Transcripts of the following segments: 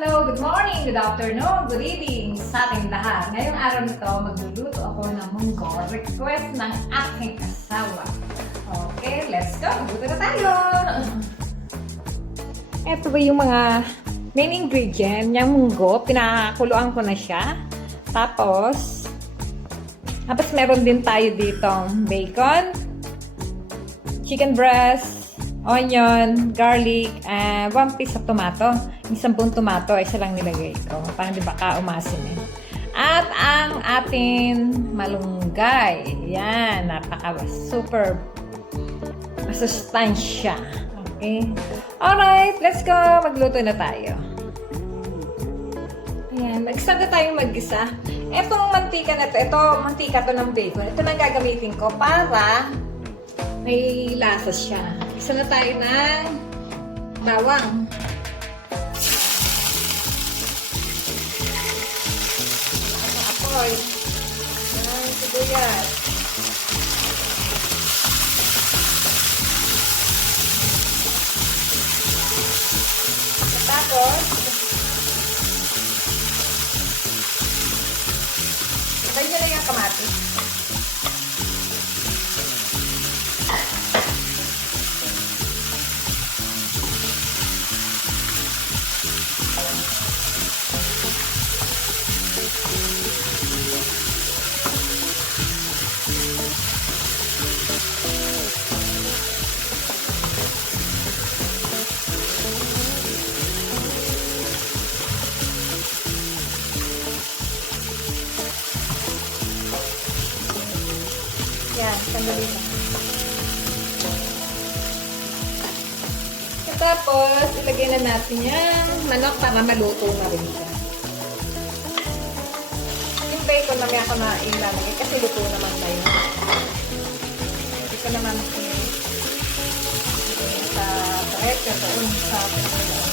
Hello, good morning, good afternoon, good evening sa ating lahat. Ngayong araw na to, magluluto ako ng munggo. Request ng aking asawa. Okay, let's go. Magluto na tayo. Ito ba yung mga main ingredient yung munggo. Pinakuluan ko na siya. Tapos meron din tayo ditong bacon, chicken breast, onion, garlic, and 1 piece of tomato. Yung 10 tomato, isa lang nilagay ko. Parang di baka umasin eh. At ang ating malunggay. Yan, super masustansya. Okay? Alright, let's go. Magluto na tayo. Ayan, mag-start na tayong mag-isa. Etong mantika na to, mantika to ng bacon. Ito na gagamitin ko para may lasa siya. Isa na tayo ng bawang. Apoy. Ang sibuyas. Tapos, sabay nyo lang yung kamatis. Yan, sandali lang. Tapos, ilagay na natin yung manok para maluto na rin siya. Yung bacon na may ako na ilalagay kasi luto naman na yun. Hindi ko naman sa diretso sa pagkakas.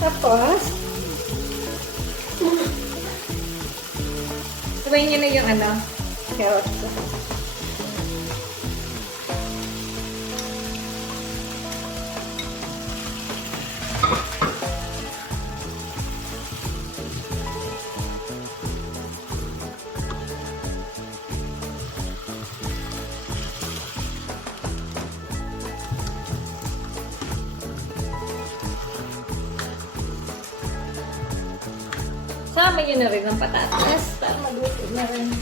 Tapos, sabay nyo na yung carrots. Sama nyo na rin ang patatas para maluto na rin.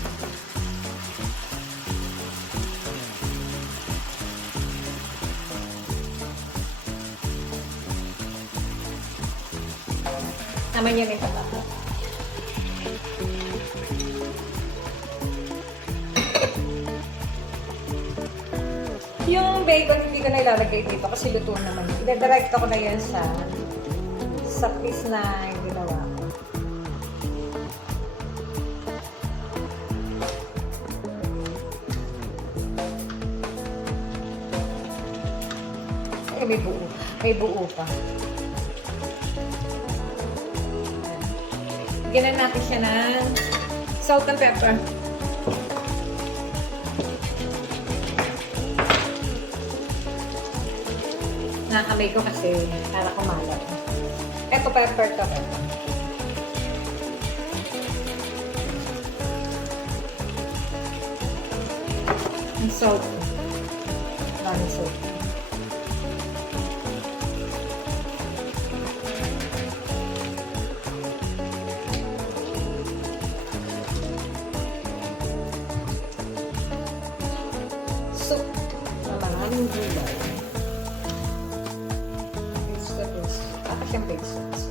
Sama nyo na yung patatas. Yung bacon hindi ko na ilalagay dito kasi luto naman. I-direct ko na yan sa piece na ginawa. May buo. May buo pa. Bigyan na natin siya ng salt and pepper. Nakakamay ko kasi para kumalat. Ito pepper to. Ang salt. Maraming salt. Soup na maraming gulay. Vegetables. Baka siyang vegetables.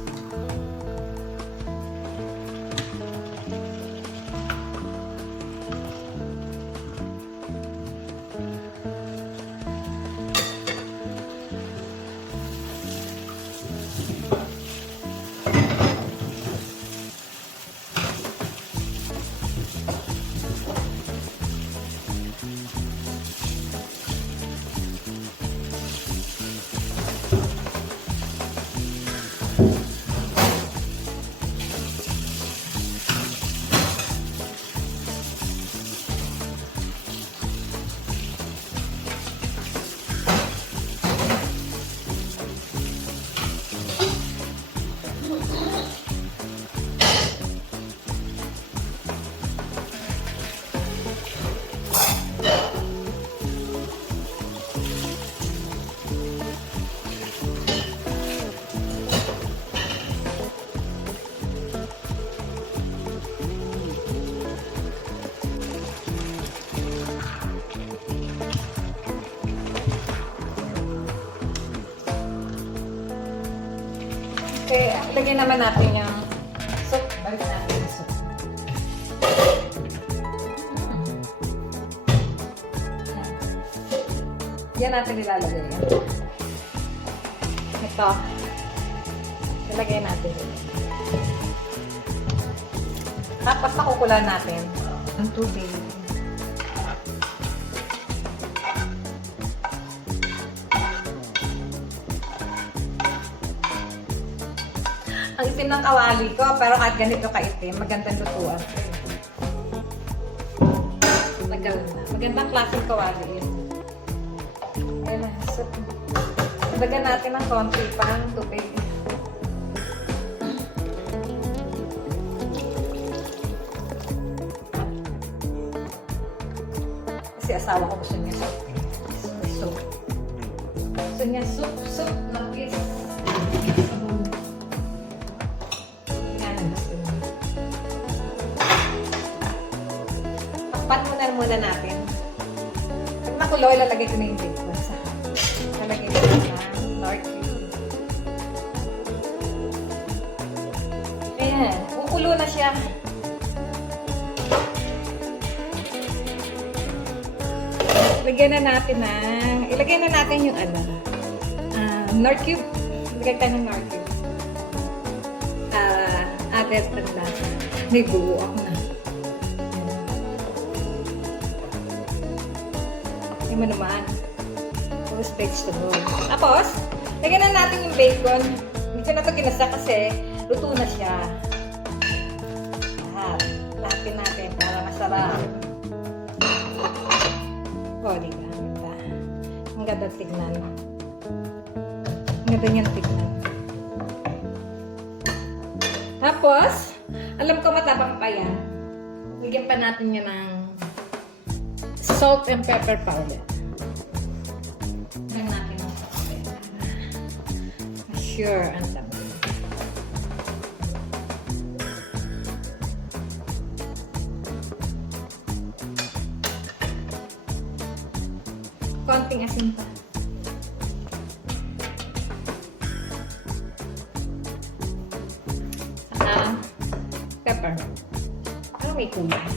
Okay, lagyan naman natin yung soup. Balik natin yung soup. Yan natin nilalagay yan. Ito. Nilagay natin yun. Tapos pakukulan natin ang tubig. Ang itim ng kawali ko, pero kahit ganito kaitim, magandang lutuan. Magandang klaseng kawali yun. Ayan na. So, nabagyan natin ng konti pang tubig. Kasi asawa ko gusto niya soup. Soup. Gusto niya soup na kiss. Muna natin. Pag nakulo, ilalagay ko na yung bacon. Ilalagay ko na Nor cube. Ayan. Kukulo na siya. Ilagay na natin yung Nor cube. Ilagay tayo ng Nor cube. Added pa na natin. May buo ako na. Mo naman. Tapos vegetable. Tapos, lagyan na natin yung bacon. Hindi ko na ito ginasa kasi luto na siya. Lahat natin para masarap. O, diba? Ang ganda tignan. Ang ganda niyang tignan. Tapos, alam ko matabang pa yan. Bigyan pa natin yan ng salt and pepper powder. Lagyan natin ng salt and pepper. Sure, ang tama. Konting asin pa. Pepper. Pero may kulay.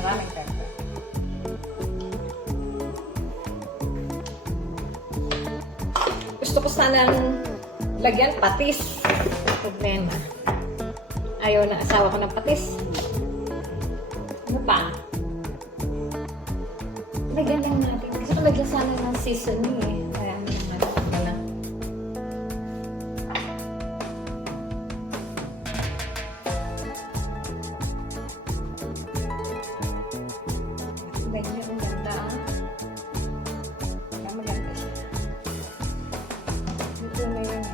Maraming pepper. Gusto ko sanang lagyan patis. Problema. Ayaw na asawa ko ng patis. Ano pa? Lagyan lang natin. Kasi kung lagyan sana ng seasoning eh. Kaya naman lang. Ganyan ang ganda ah. Kaya maganda siya. Ito na yun.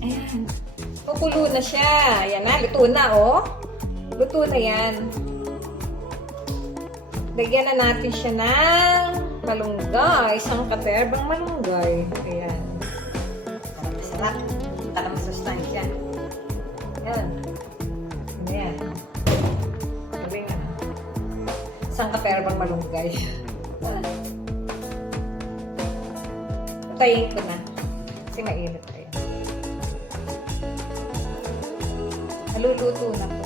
Ayan. Kukulo na siya. Ayan na. Luto na, oh. Luto na yan. Lagyan na natin siya ng malunggay. Isang katerbang malunggay. Ayan. Masarap. Taka masustansya. Ayan. Ayan. Gawin na. Isang katerbang malunggay. Patayin ko na. Kasi mainit ko yan. Naluluto na po.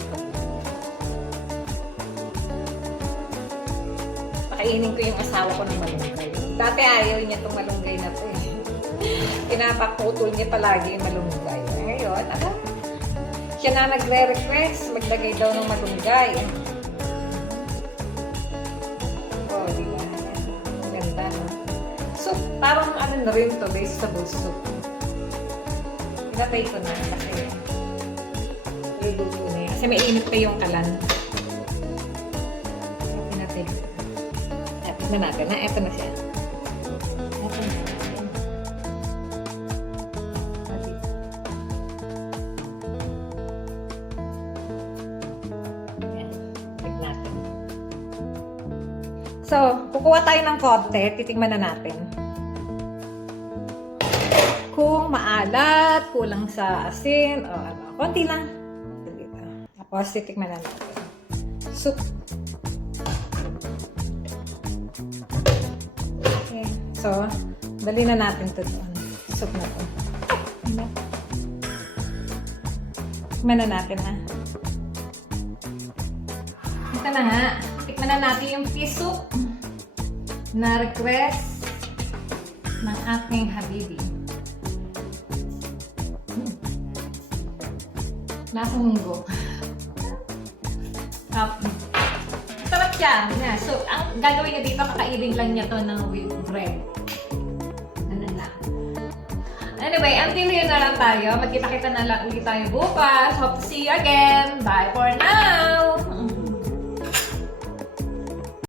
Pakainin ko yung asawa ko ng malunggay. Dati ayaw niya itong malunggay na to eh. Pinapakutol niya palagi yung malunggay. Ngayon, siya na nagre-request. Maglagay daw ng malunggay. Oh, di ba? Ang ganda, no? Soup, parang ano na rin to, vegetable soup. Pinatay ko na kasi luluto na yun. Kasi may init pa yung kalan. Pinatay ko. Tignan natin na. Eto na siya. Eto na. Ayan. Tignan natin. So, kukuha tayo ng konti. Titingnan na natin. Kung maalat, kulang sa asin, o ano. Konti lang. Tapos, titikman na natin. Soup. Okay. So, dali na natin ito doon. Soup na ito. Tikman na natin, ha? Ito na nga. Tikman na natin yung fish soup na request ng aking habibi. Nasa munggo. Sarap siya. Yeah. So, ang gagawin niya dito, kakainin lang niya to ng with bread. Ano na. Anyway, until yun na lang tayo. Magkita-kita na lang ulit tayo bukas. Hope to see you again. Bye for now!